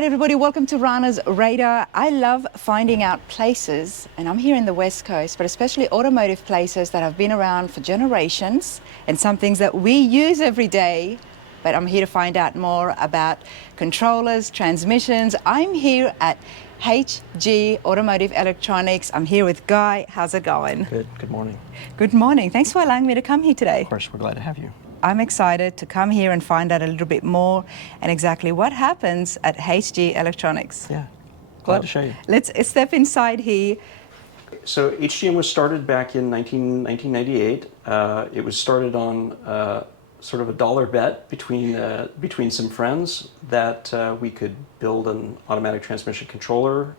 right, everybody, welcome to Rana's Radar. I love finding out places, and I'm here in the West Coast, but especially automotive places that have been around for generations and some things that we use every day. But I'm here to find out more about controllers, transmissions. I'm here at HG Automotive Electronics. I'm here with Guy. How's it going? Good morning. Good morning. Thanks for allowing me to come here today. Of course, we're glad to have you. I'm excited to come here and find out a little bit more and exactly what happens at HG Electronics. Yeah, glad to show you. Let's step inside here. So HGM was started back in 1998. It was started on sort of a dollar bet between some friends that we could build an automatic transmission controller,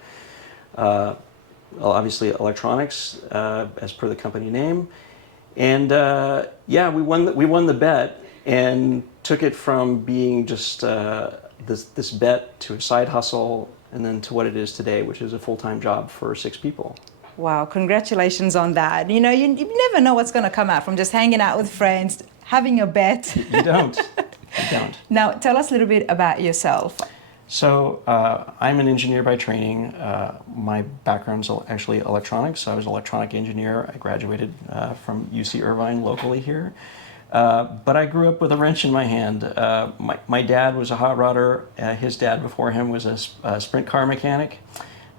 obviously electronics, as per the company name. And yeah, we won the bet and took it from being just this bet to a side hustle, and then to what it is today, which is a full-time job for 6 people. Wow, congratulations on that. You know, you never know what's going to come out from just hanging out with friends, having a bet. You don't. You don't. Now, tell us a little bit about yourself. So I'm an engineer by training. My background's actually electronics. I was an electronic engineer. I graduated from UC Irvine locally here. But I grew up with a wrench in my hand. My dad was a hot rodder. His dad before him was a sprint car mechanic,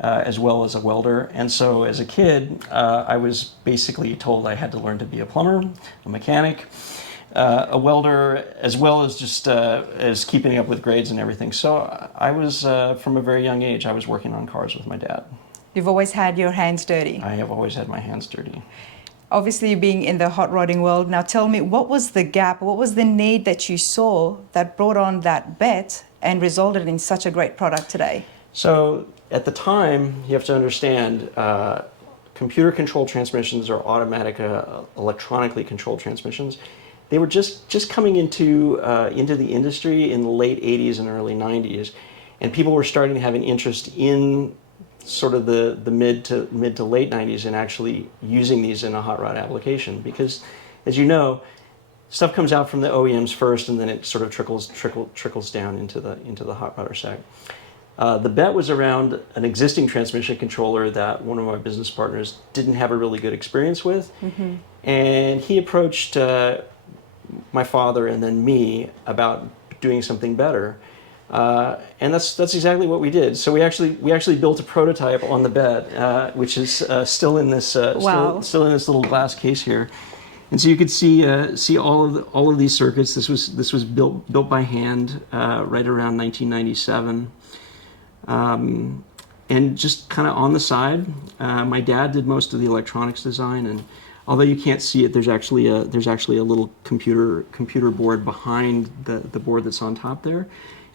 as well as a welder. And so as a kid, I was basically told I had to learn to be a plumber, a mechanic, a welder, as well as just as keeping up with grades and everything. So I was, from a very young age, I was working on cars with my dad. You've always had your hands dirty. I have always had my hands dirty. Obviously, being in the hot rodding world, now tell me, what was the gap, what was the need that you saw that brought on that bet and resulted in such a great product today? So at the time, you have to understand, computer-controlled transmissions or automatic, electronically controlled transmissions, they were just coming into the industry in the late 80s and early 90s, and people were starting to have an interest in sort of the mid to late 90s and actually using these in a hot rod application. Because, as you know, stuff comes out from the OEMs first, and then it sort of trickles down into the hot rodder side. The bet was around an existing transmission controller that one of my business partners didn't have a really good experience with, and he approached my father and then me about doing something better, and that's exactly what we did. So we actually built a prototype on the bet, which is still in this still in this little glass case here, and so you could see all of these circuits. This was built by hand right around 1997, and just kind of on the side. My dad did most of the electronics design, and although you can't see it, there's actually a little computer board behind the board that's on top there,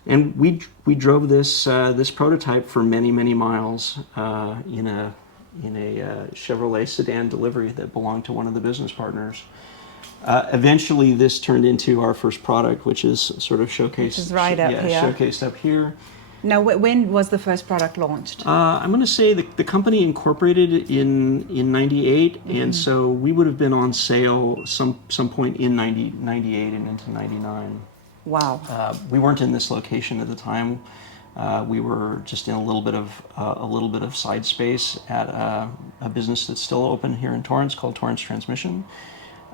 and we drove this prototype for many miles in a Chevrolet sedan delivery that belonged to one of the business partners. Eventually, this turned into our first product, which is sort of showcased. Which is right up here. Showcased up here. Now, when was the first product launched? I'm going to say the company incorporated in 98, and so we would have been on sale some point in 98 and into 99. Wow. We weren't in this location at the time. We were just in a little bit of side space at a business that's still open here in Torrance called Torrance Transmission.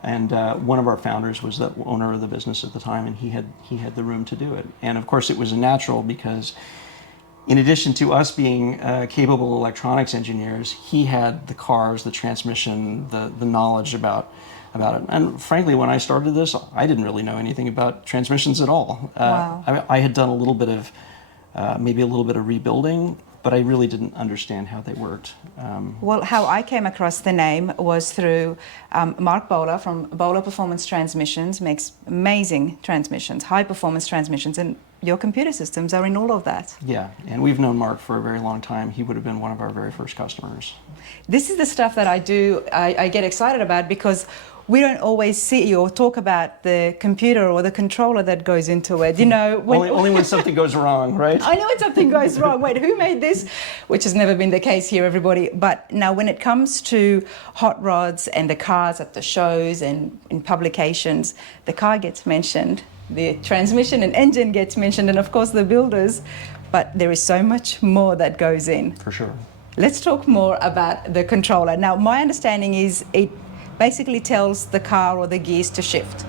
And one of our founders was the owner of the business at the time, and he had the room to do it. And of course, it was a natural because, in addition to us being capable electronics engineers, he had the cars, the transmission, the knowledge about it. And frankly, when I started this, I didn't really know anything about transmissions at all. Wow. I had done a little bit of maybe a little bit of rebuilding, but I really didn't understand how they worked. Well, how I came across the name was through Mark Bowler from Bowler Performance Transmissions, makes amazing transmissions, high-performance transmissions, and your computer systems are in all of that. Yeah, and we've known Mark for a very long time. He would have been one of our very first customers. This is the stuff that I get excited about, because we don't always see or talk about the computer or the controller that goes into it. You know, only when something goes wrong, right? I know when something goes wrong. Wait, who made this? Which has never been the case here, everybody. But now, when it comes to hot rods and the cars at the shows and in publications, the car gets mentioned, the transmission and engine gets mentioned, and of course the builders. but there is so much more that goes in. For sure. Let's talk more about the controller. Now, my understanding is it basically tells the car or the gears to shift.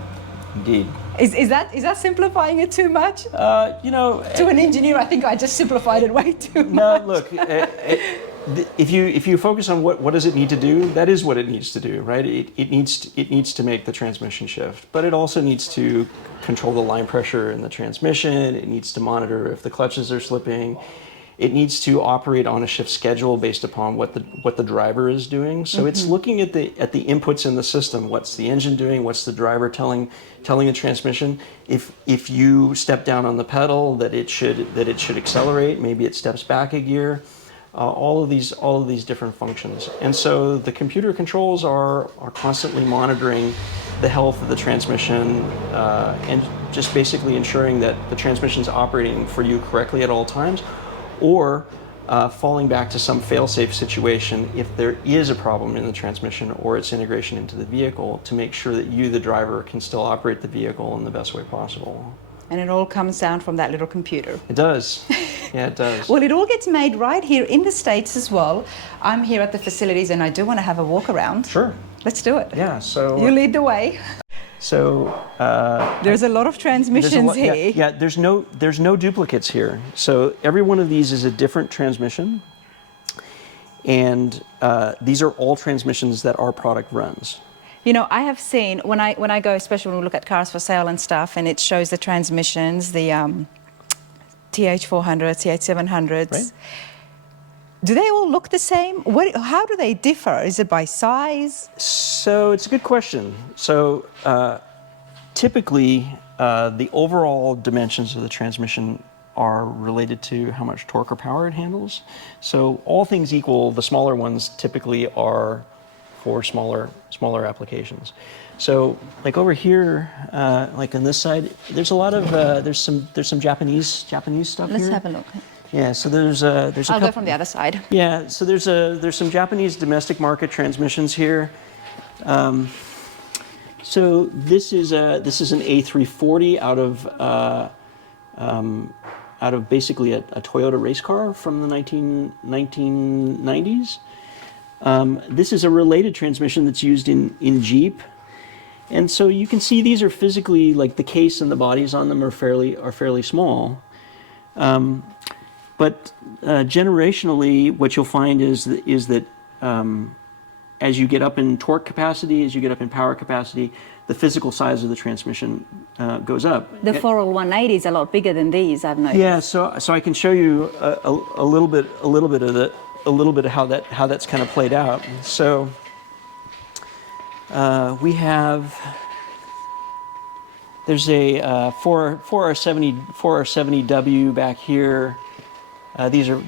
Indeed. Is that simplifying it too much? To an engineer, I think I just simplified it way too much. No, look, if you focus on what does it need to do, that is what it needs to do, right? It needs to make the transmission shift, but it also needs to control the line pressure in the transmission. It needs to monitor if the clutches are slipping. It needs to operate on a shift schedule based upon what the driver is doing. So it's looking at the inputs in the system. What's the engine doing? What's the driver telling the transmission? If you step down on the pedal, that it should accelerate. Maybe it steps back a gear. All of these different functions. And so the computer controls are constantly monitoring the health of the transmission and just basically ensuring that the transmission is operating for you correctly at all times, or falling back to some fail-safe situation if there is a problem in the transmission or its integration into the vehicle, to make sure that you, the driver, can still operate the vehicle in the best way possible. And it all comes down from that little computer. It does. Yeah, it does. Well, it all gets made right here in the States as well. I'm here at the facilities and I do want to have a walk around. Sure. Let's do it. Yeah, so... You lead the way. So there's a lot of transmissions here. Yeah, there's no duplicates here. So every one of these is a different transmission, and these are all transmissions that our product runs. You know, I have seen when I go, especially when we look at cars for sale and stuff, and it shows the transmissions, the TH400s, TH700s. Right. Do they all look the same? How do they differ? Is it by size? So it's a good question. So typically, the overall dimensions of the transmission are related to how much torque or power it handles. So all things equal, the smaller ones typically are for smaller applications. So like over here, like on this side, there's a lot of there's some Japanese stuff here. Let's have a look. Yeah, so there's a I'll go from the other side. Yeah, so there's some Japanese domestic market transmissions here. So this is an A340 out of basically a Toyota race car from the 1990s. This is a related transmission that's used in Jeep. And so you can see these are physically, like the case and the bodies on them are fairly small. But generationally, what you'll find is that as you get up in torque capacity, as you get up in power capacity, the physical size of the transmission goes up. The 4L180 is a lot bigger than these, I've noticed. Yeah, so I can show you a little bit of how that's kind of played out. So we have. There's a 4R70W back here. These are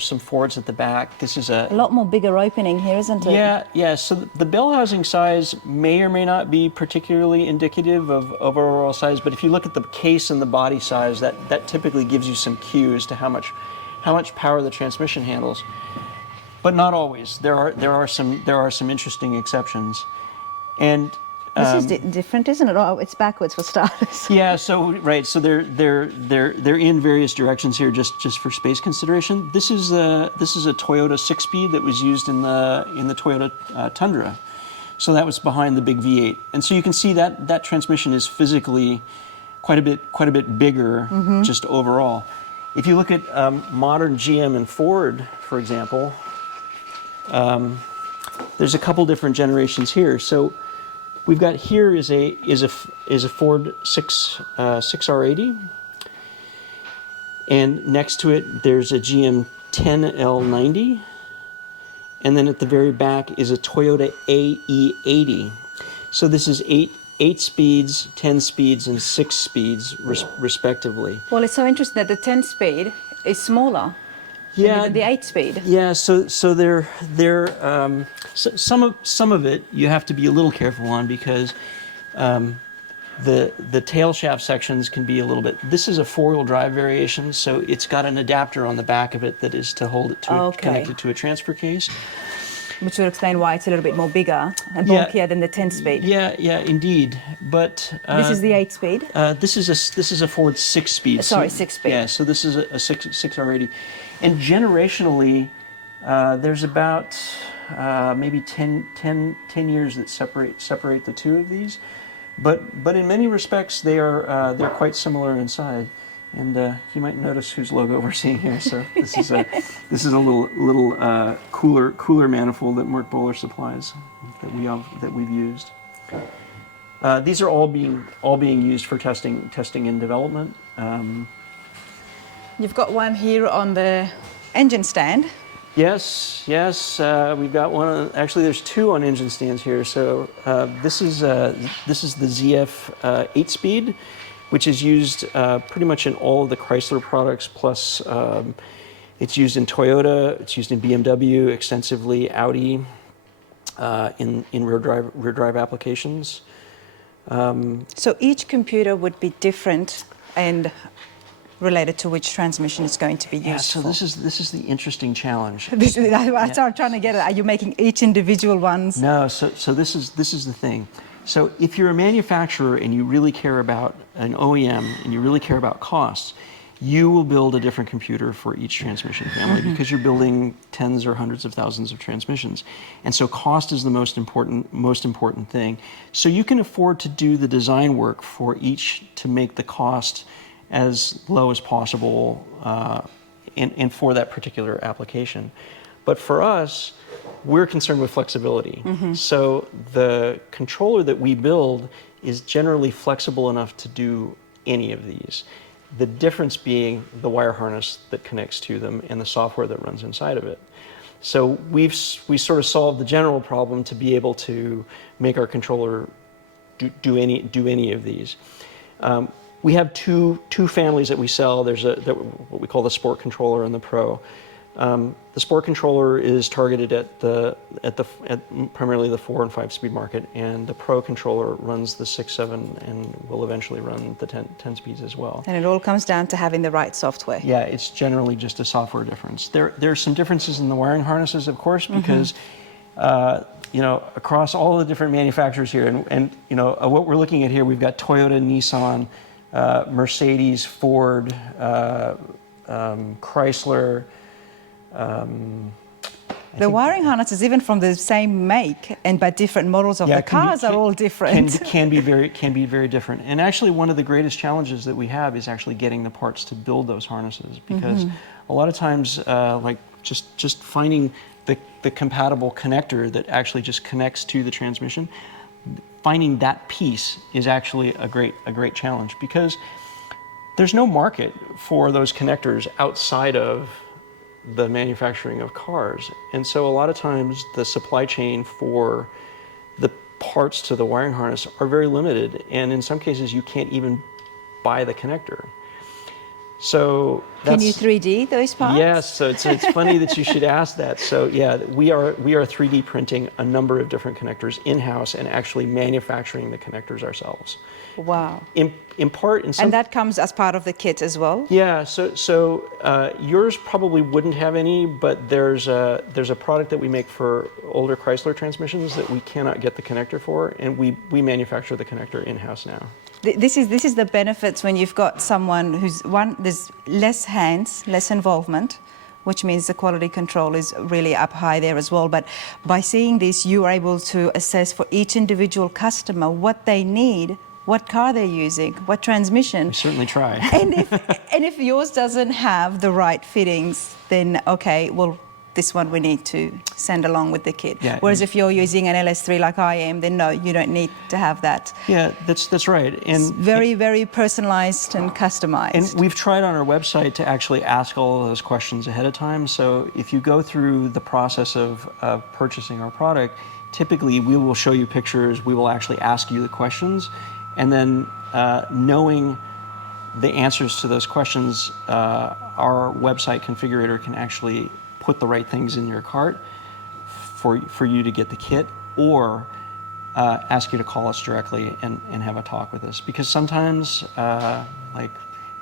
some Fords at the back. This is a lot more bigger opening here, isn't it? Yeah. So the bell housing size may or may not be particularly indicative of overall size, but if you look at the case and the body size, that typically gives you some cues to how much power the transmission handles. But not always. There are some interesting exceptions, and. This is different, isn't it? Oh, it's backwards for starters. Yeah. So right. So they're in various directions here, just for space consideration. This is a Toyota 6-speed that was used in the Toyota Tundra. So that was behind the big V8, and so you can see that transmission is physically quite a bit bigger, just overall. If you look at modern GM and Ford, for example, there's a couple different generations here. So. We've got here is a Ford 6R80, and next to it there's a GM 10L90, and then at the very back is a Toyota AE80. So this is eight speeds, 10 speeds, and 6 speeds respectively. Well, it's so interesting that the 10-speed is smaller. Yeah, the 8-speed. Yeah, so they're some of it you have to be a little careful on because the tail shaft sections can be a little bit. This is a 4-wheel drive variation, so it's got an adapter on the back of it that is to hold it to connect it to a transfer case. Which will explain why it's a little bit more bigger and bulkier than the 10-speed. Yeah, indeed. But This is the 8-speed. this is a Ford 6-speed. Sorry, 6-speed. Yeah, so this is a 6R80, and generationally, there's about maybe 10 years that separate the two of these, but in many respects they're quite similar in size. And you might notice whose logo we're seeing here. So this is a little cooler manifold that Mark Bowler supplies that we've used. These are all being used for testing and development. You've got one here on the engine stand. Yes, we've got one. Actually, there's two on engine stands here. So this is the ZF 8-speed, which is used pretty much in all of the Chrysler products, plus it's used in Toyota, it's used in BMW extensively, Audi, in rear drive applications. So each computer would be different and related to which transmission it's going to be used so for. this is the interesting challenge. That's what I'm trying to get at. Are you making each individual ones? No, so this is the thing. So if you're a manufacturer and you really care about an OEM and you really care about costs, you will build a different computer for each transmission family because you're building tens or hundreds of thousands of transmissions. And so cost is the most important thing. So you can afford to do the design work for each to make the cost as low as possible and for that particular application. But for us, we're concerned with flexibility. So the controller that we build is generally flexible enough to do any of these. The difference being the wire harness that connects to them and the software that runs inside of it. So we sort of solved the general problem to be able to make our controller do any of these. We have two families that we sell. There's what we call the Sport controller and the Pro. The Sport controller is targeted at primarily the 4 and 5-speed market, and the Pro controller runs the 6, 7, and will eventually run the 10 speeds as well. And it all comes down to having the right software. Yeah, it's generally just a software difference. There are some differences in the wiring harnesses, of course, because across all the different manufacturers here, and what we're looking at here, we've got Toyota, Nissan, Mercedes, Ford, Chrysler. The wiring harnesses, even from the same make but different models of the cars, are all different. Can be very different. And actually, one of the greatest challenges that we have is actually getting the parts to build those harnesses, because a lot of times, just finding the compatible connector that actually just connects to the transmission, finding that piece is actually a great challenge, because there's no market for those connectors outside of the manufacturing of cars. And so a lot of times the supply chain for the parts to the wiring harness are very limited, and in some cases you can't even buy the connector. So can you 3D those parts? Yes, so it's funny that you should ask that. So yeah, we are 3D printing a number of different connectors in-house and actually manufacturing the connectors ourselves. Wow. In part, in some. And that comes as part of the kit as well? Yeah, so yours probably wouldn't have any, but there's a product that we make for older Chrysler transmissions that we cannot get the connector for, and we manufacture the connector in-house now. This is the benefits when you've got someone there's less hands, less involvement, which means the quality control is really up high there as well. But by seeing this, you are able to assess for each individual customer what they need, what car they're using, what transmission. We certainly try. and if yours doesn't have the right fittings, then okay, well, this one we need to send along with the kit. Yeah, whereas if you're using an LS3 like I am, then no, you don't need to have that. Yeah, that's right. And it's very personalized and customized. And we've tried on our website to actually ask all of those questions ahead of time. So if you go through the process of purchasing our product, typically we will show you pictures, we will actually ask you the questions, and then knowing the answers to those questions, our website configurator can actually put the right things in your cart for you to get the kit, or ask you to call us directly and have a talk with us. Because sometimes, like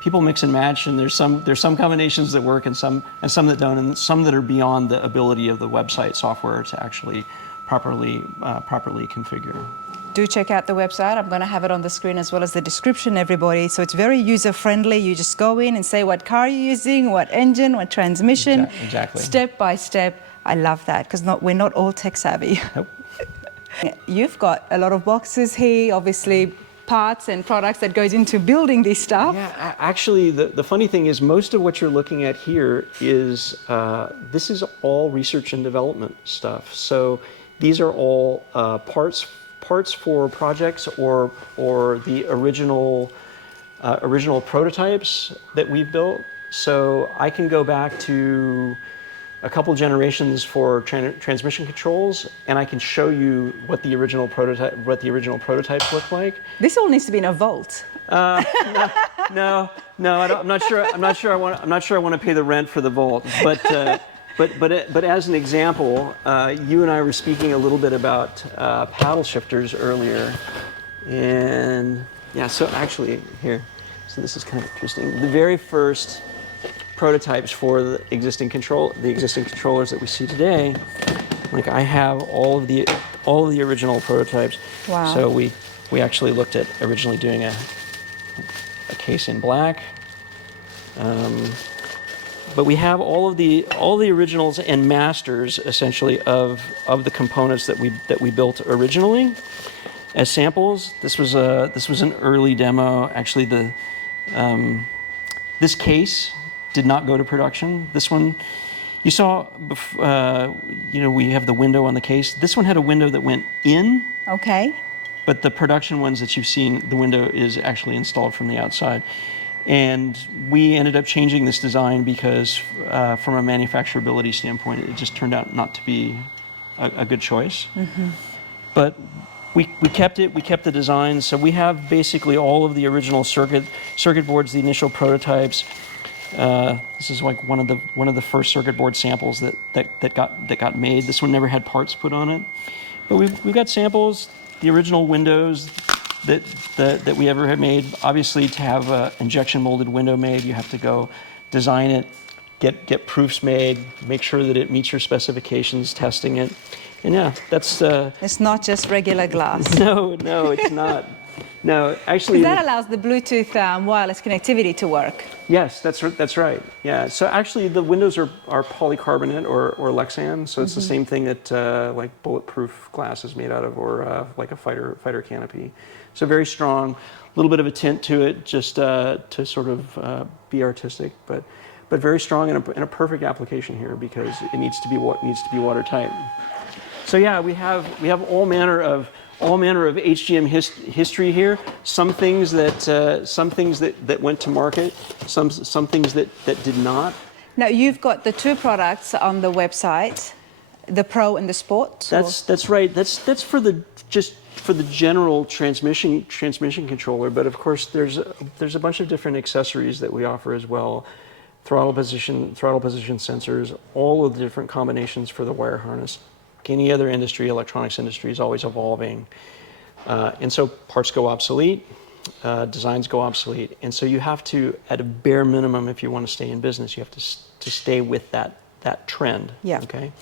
people mix and match, and there's some combinations that work and some that don't, and some that are beyond the ability of the website software to actually properly configure. Do check out the website. I'm going to have it on the screen as well as the description, everybody. So it's very user-friendly. You just go in and say what car you're using, what engine, what transmission. Exactly. Step by step. I love that because we're not all tech savvy. Nope. You've got a lot of boxes here, obviously parts and products that goes into building this stuff. Yeah, actually, the funny thing is most of what you're looking at here is, this is all research and development stuff. So these are all parts for projects or the original prototypes that we've built. So I can go back to a couple generations for transmission controls, and I can show you what the original prototypes look like. This all needs to be in a vault. No, I'm not sure I want to pay the rent for the vault. But as an example, you and I were speaking a little bit about paddle shifters earlier, and yeah. So actually, here. So this is kind of interesting. The very first prototypes for the existing controllers that we see today, like I have all of the original prototypes. Wow. So we actually looked at originally doing a case in black, but we have all the originals and masters essentially of the components that we built originally as samples. This was an early demo. Actually, this case did not go to production. This one, you saw, we have the window on the case. This one had a window that went in. Okay. But the production ones that you've seen, the window is actually installed from the outside. And we ended up changing this design because from a manufacturability standpoint, it just turned out not to be a good choice. Mm-hmm. But we kept it, we kept the design. So we have basically all of the original circuit boards, the initial prototypes. This is like one of the first circuit board samples that got made. This one never had parts put on it, but we've got samples, the original windows that we ever had made. Obviously, to have an injection molded window made, you have to go design it, get proofs made, make sure that it meets your specifications, testing it, and yeah, that's. It's not just regular glass. No, it's not. No, actually. That allows the Bluetooth wireless connectivity to work. Yes, that's right. Yeah. So actually, the windows are polycarbonate or Lexan. So it's the same thing that like bulletproof glass is made out of, or like a fighter canopy. So very strong. A little bit of a tint to it, just to sort of be artistic, but very strong and a perfect application here because it needs to be watertight. So yeah, we have all manner of HGM history here. Some things that went to market, some things that did not. Now you've got the two products on the website, the Pro and the Sport. That's right. That's for the general transmission controller. But of course, there's a bunch of different accessories that we offer as well. Throttle position sensors, all of the different combinations for the wire harness. Like any other industry, electronics industry is always evolving. And so parts go obsolete, designs go obsolete. And so you have to, at a bare minimum, if you want to stay in business, you have to stay with that trend. Yeah. Okay.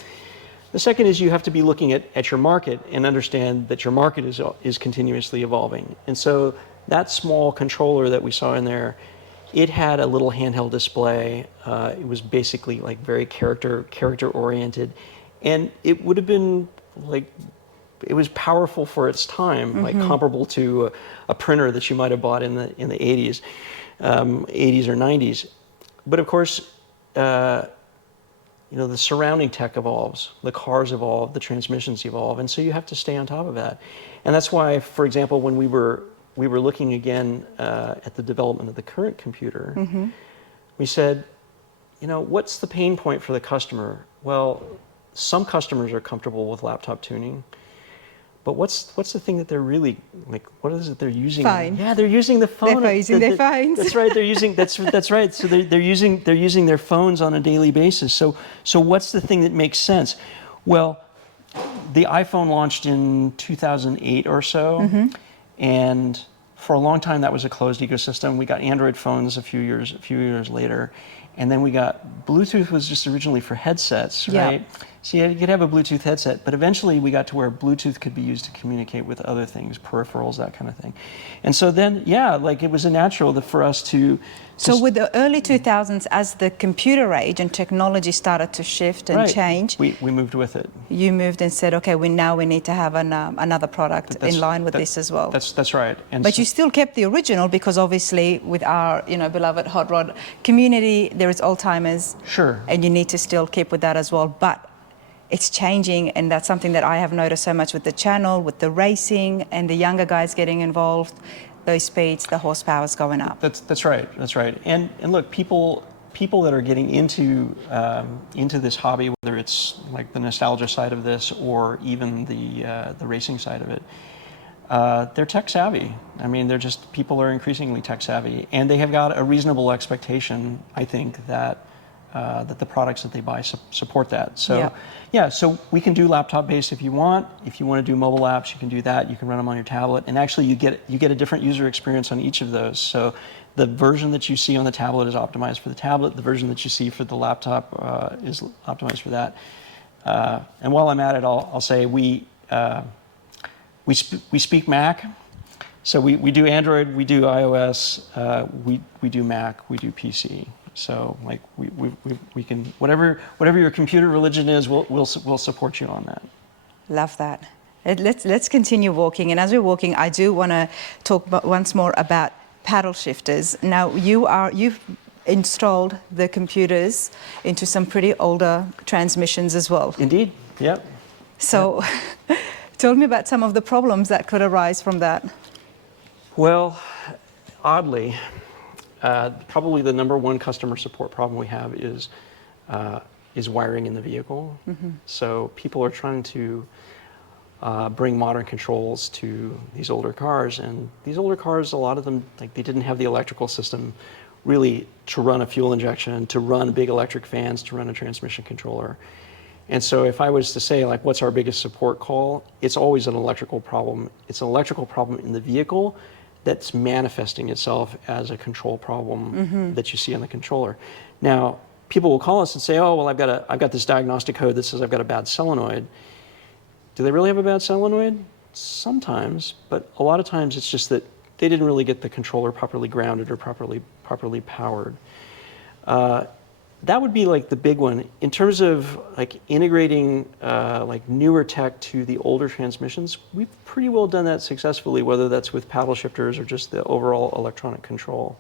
The second is you have to be looking at your market and understand that your market is continuously evolving. And so that small controller that we saw in there, it had a little handheld display. It was basically like very character oriented. And it would have been like, it was powerful for its time, like comparable to a printer that you might have bought in the 80s or 90s. But of course, the surrounding tech evolves, the cars evolve, the transmissions evolve, and so you have to stay on top of that. And that's why, for example, when we were looking again at the development of the current computer, we said, what's the pain point for the customer? Well, some customers are comfortable with laptop tuning, but what's the thing that they're really like? What is it they're using? Phone. Yeah, they're using the phone. They're using their phones. That's right. They're using that's right. So they're using their phones on a daily basis. So what's the thing that makes sense? Well, the iPhone launched in 2008 or so, and for a long time that was a closed ecosystem. We got Android phones a few years later, and then we got Bluetooth was just originally for headsets, right? Yeah. So you could have a Bluetooth headset, but eventually we got to where Bluetooth could be used to communicate with other things, peripherals, that kind of thing. And so then, yeah, like it was a natural for us to. So with the early 2000s, as the computer age and technology started to shift and right, change, we moved with it. you moved and said, okay, we need to have another product in line with this as well. That's right. And but you still kept the original because obviously with our beloved hot rod community, there is old-timers. Sure. And you need to still keep with that as well. But it's changing, and that's something that I have noticed so much with the channel, with the racing and the younger guys getting involved. Those speeds, the horsepower's going up. That's right. That's right. And look, people that are getting into this hobby, whether it's like the nostalgia side of this or even the racing side of it, they're tech savvy. I mean, people are increasingly tech savvy, and they have got a reasonable expectation, I think, that the products that they buy support that. So yeah, so we can do laptop-based if you want. If you want to do mobile apps, you can do that. You can run them on your tablet, and actually you get a different user experience on each of those. So the version that you see on the tablet is optimized for the tablet. The version that you see for the laptop is optimized for that. And while I'm at it, I'll say we speak Mac. So we do Android, we do iOS, we do Mac, we do PC. So like we can whatever your computer religion is, we'll support you on that. Love that. Let's continue walking, and as we're walking, I do want to talk once more about paddle shifters. Now you've installed the computers into some pretty older transmissions as well. Indeed. Yep. So tell me about some of the problems that could arise from that. Well, oddly, probably the number one customer support problem we have is wiring in the vehicle. Mm-hmm. So people are trying to bring modern controls to these older cars, and these older cars, a lot of them, like they didn't have the electrical system really to run a fuel injection, to run big electric fans, to run a transmission controller. And so if I was to say, like, what's our biggest support call, it's always an electrical problem. It's an electrical problem in the vehicle that's manifesting itself as a control problem that you see on the controller. Now, people will call us and say, oh, well, I've got this diagnostic code that says I've got a bad solenoid. Do they really have a bad solenoid? Sometimes, but a lot of times it's just that they didn't really get the controller properly grounded or properly powered. That would be like the big one. In terms of like integrating like newer tech to the older transmissions, we've pretty well done that successfully, whether that's with paddle shifters or just the overall electronic control.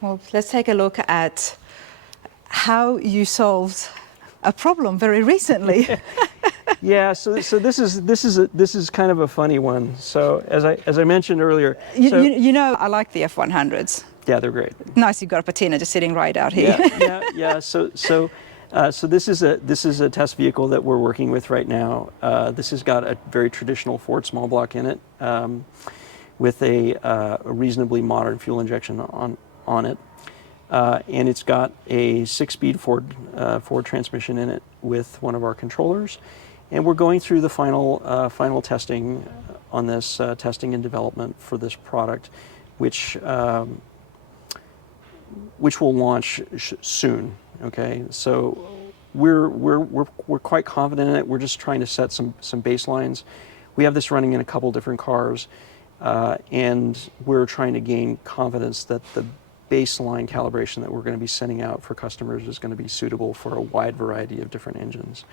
Well, let's take a look at how you solved a problem very recently. Yeah, so this is kind of a funny one. So as I mentioned earlier, I like the F100s. Yeah, they're great. Nice, you've got a patina just sitting right out here. Yeah. So this is a test vehicle that we're working with right now. This has got a very traditional Ford small block in it, with a reasonably modern fuel injection on it, and it's got a 6-speed Ford transmission in it with one of our controllers, and we're going through the final testing on this, testing and development for this product, which will launch soon. Okay, so we're quite confident in it. We're just trying to set some baselines. We have this running in a couple different cars, and we're trying to gain confidence that the baseline calibration that we're going to be sending out for customers is going to be suitable for a wide variety of different engines.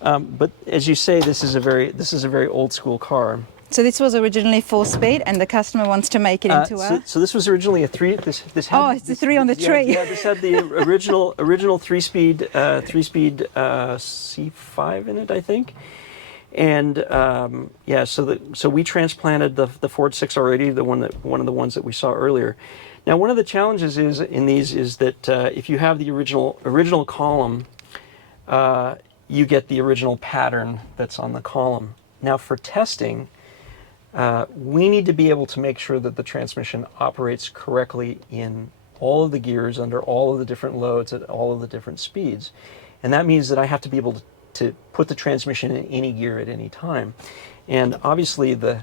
But as you say, this is a very old school car. So this was originally 4-speed, and the customer wants to make it into a... So this was originally a 3. This had, it's the 3 on the tree. Yeah, this had the original 3-speed C5 in it, I think. And so we transplanted the Ford 6R80, one of the ones that we saw earlier. Now, one of the challenges is that if you have the original column, you get the original pattern that's on the column. Now, for testing, we need to be able to make sure that the transmission operates correctly in all of the gears under all of the different loads at all of the different speeds. And that means that I have to be able to put the transmission in any gear at any time. And obviously the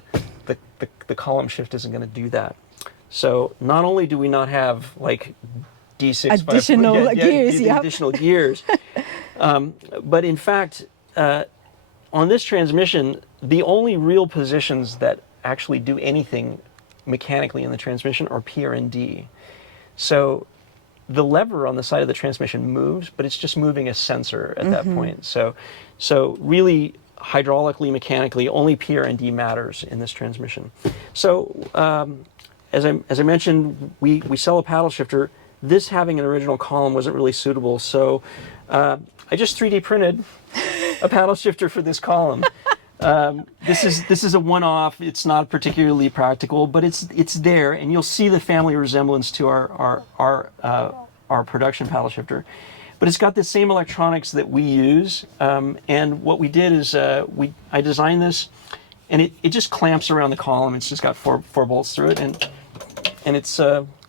column shift isn't going to do that. So not only do we not have like D6 Additional gears, the yep. additional gears, but in fact, on this transmission, the only real positions that actually do anything mechanically in the transmission are P, R, and D. So the lever on the side of the transmission moves, but it's just moving a sensor at that point. So really, hydraulically, mechanically, only P, R, and D matters in this transmission. So as I mentioned, we sell a paddle shifter. This having an original column wasn't really suitable, so I just 3D printed a paddle shifter for this column. This is a one-off. It's not particularly practical, but it's there, and you'll see the family resemblance to our production paddle shifter. But it's got the same electronics that we use, and what we did is I designed this, and it just clamps around the column. It's just got four bolts through it, and it's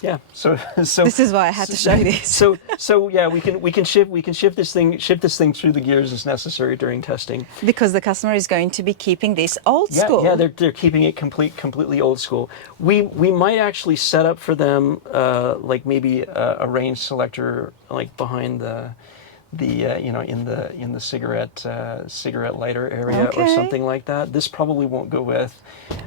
yeah. So This is why I had to show this. So yeah, we can shift this thing through the gears as necessary during testing. Because the customer is going to be keeping this old school. Yeah, they're keeping it completely old school. We might actually set up for them like maybe a range selector like behind the in the cigarette lighter area or something like that. This probably won't go with.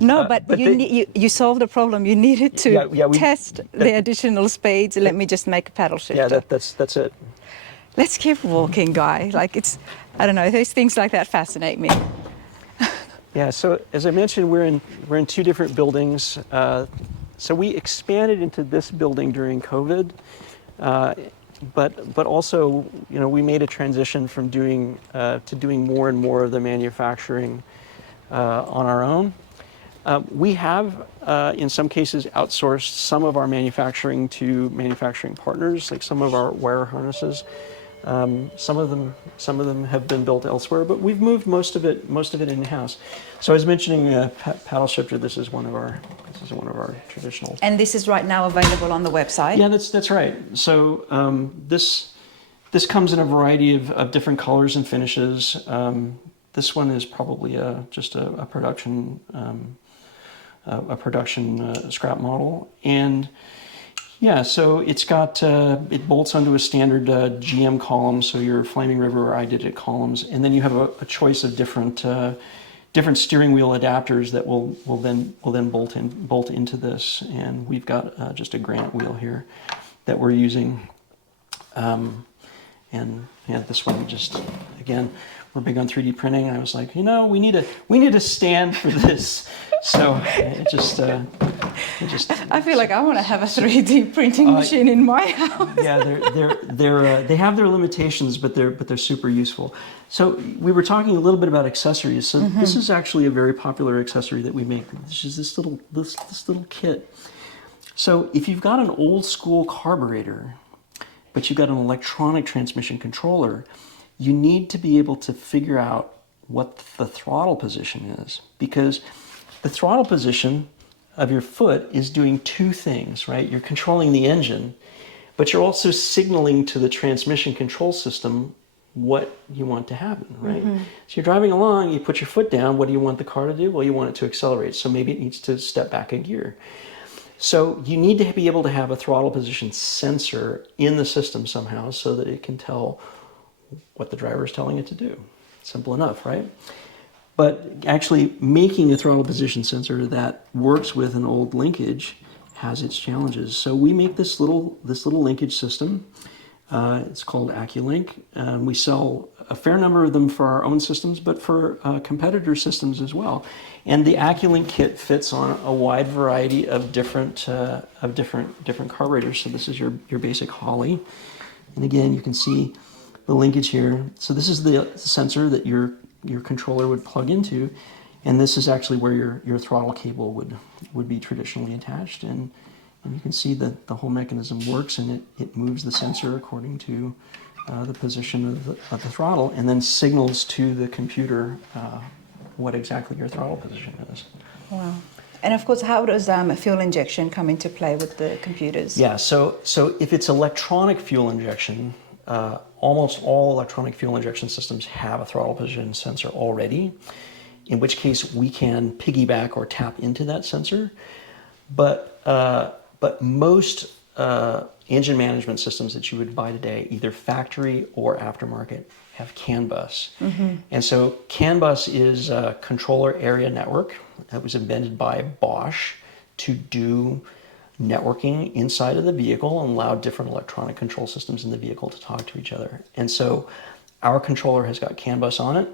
No, but you solved a problem. You needed to test the additional speeds. Let me just make a paddle shifter. Yeah, that's it. Let's keep walking, Guy. Like I don't know, those things like that fascinate me. Yeah. So as I mentioned, we're in two different buildings. So we expanded into this building during COVID. But also, we made a transition from doing more and more of the manufacturing on our own. We have, in some cases, outsourced some of our manufacturing to manufacturing partners, like some of our wire harnesses. Some of them have been built elsewhere, but we've moved most of it in-house. So I was mentioning paddle shifter. This is one of our traditional. And this is right now available on the website. Yeah, that's right. So this comes in a variety of different colors and finishes. This one is probably just a production scrap model, and yeah, so it's got it bolts onto a standard GM column, so your Flaming River or I-digit columns, and then you have a choice of different steering wheel adapters that will then bolt into this, and we've got just a granite wheel here that we're using, and yeah, this one just again. We're big on 3D printing. I was like, we need a stand for this. So it just. I feel like I want to have a 3D printing machine in my house. Yeah, they have their limitations, but they're super useful. So we were talking a little bit about accessories. So this is actually a very popular accessory that we make. This is this little kit. So if you've got an old school carburetor, but you've got an electronic transmission controller, you need to be able to figure out what the throttle position is, because the throttle position of your foot is doing two things, right? You're controlling the engine, but you're also signaling to the transmission control system what you want to happen, right? So you're driving along, you put your foot down, what do you want the car to do? Well, you want it to accelerate, so maybe it needs to step back a gear. So you need to be able to have a throttle position sensor in the system somehow so that it can tell what the driver is telling it to do. Simple enough, right? But actually making a throttle position sensor that works with an old linkage has its challenges. So we make this little linkage system. It's called AccuLink. We sell a fair number of them for our own systems, but for competitor systems as well. And the AccuLink kit fits on a wide variety of different carburetors. So this is your basic Holley, and again you can see the linkage here. So this is the sensor that your controller would plug into, and this is actually where your throttle cable would be traditionally attached, and you can see that the whole mechanism works, and it moves the sensor according to the position of the throttle, and then signals to the computer what exactly your throttle position is. Wow. And of course, how does fuel injection come into play with the computers? Yeah, so if it's electronic fuel injection, almost all electronic fuel injection systems have a throttle position sensor already, in which case we can piggyback or tap into that sensor. But But most engine management systems that you would buy today, either factory or aftermarket, have CAN bus. And so CAN bus is a controller area network that was invented by Bosch to do networking inside of the vehicle and allow different electronic control systems in the vehicle to talk to each other. And so our controller has got CAN bus on it,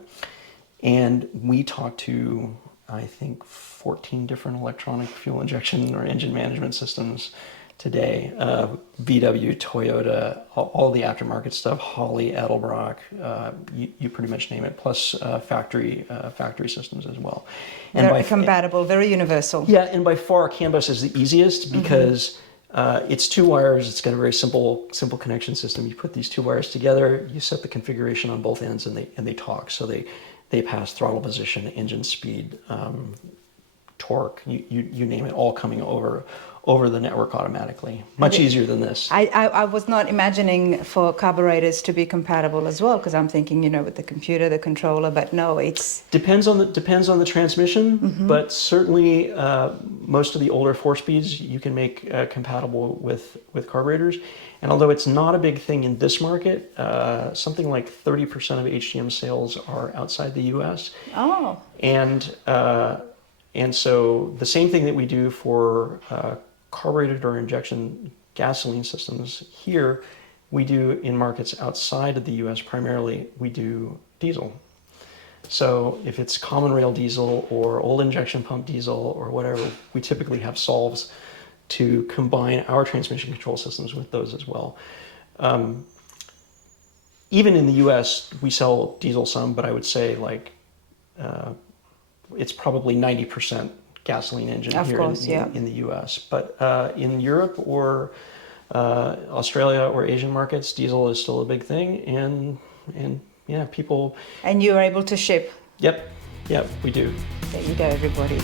and we talk to, I think, 14 different electronic fuel injection or engine management systems today. VW, Toyota, all the aftermarket stuff, Holley, Edelbrock, you pretty much name it, plus factory systems as well. And Very compatible, very universal. Yeah, and by far CAN bus is the easiest because it's 2 wires. It's got a very simple connection system. You put these 2 wires together, you set the configuration on both ends, and they talk. So they pass throttle position, engine speed, torque, you name it, all coming over the network automatically. Much easier than this. I was not imagining for carburetors to be compatible as well, because I'm thinking, with the computer, the controller, but no, it's... Depends on the transmission, but certainly most of the older 4-speeds you can make compatible with carburetors. And although it's not a big thing in this market, something like 30% of HGM sales are outside the US. Oh. And so the same thing that we do for carbureted or injection gasoline systems here, we do in markets outside of the US primarily, we do diesel. So if it's common rail diesel or old injection pump diesel or whatever, we typically have solves to combine our transmission control systems with those as well. Even in the US, we sell diesel some, but I would say it's probably 90% gasoline engine of here course, in the US. But in Europe or Australia or Asian markets, diesel is still a big thing, and yeah, people... And you're able to ship? Yep, we do. There you go, everybody.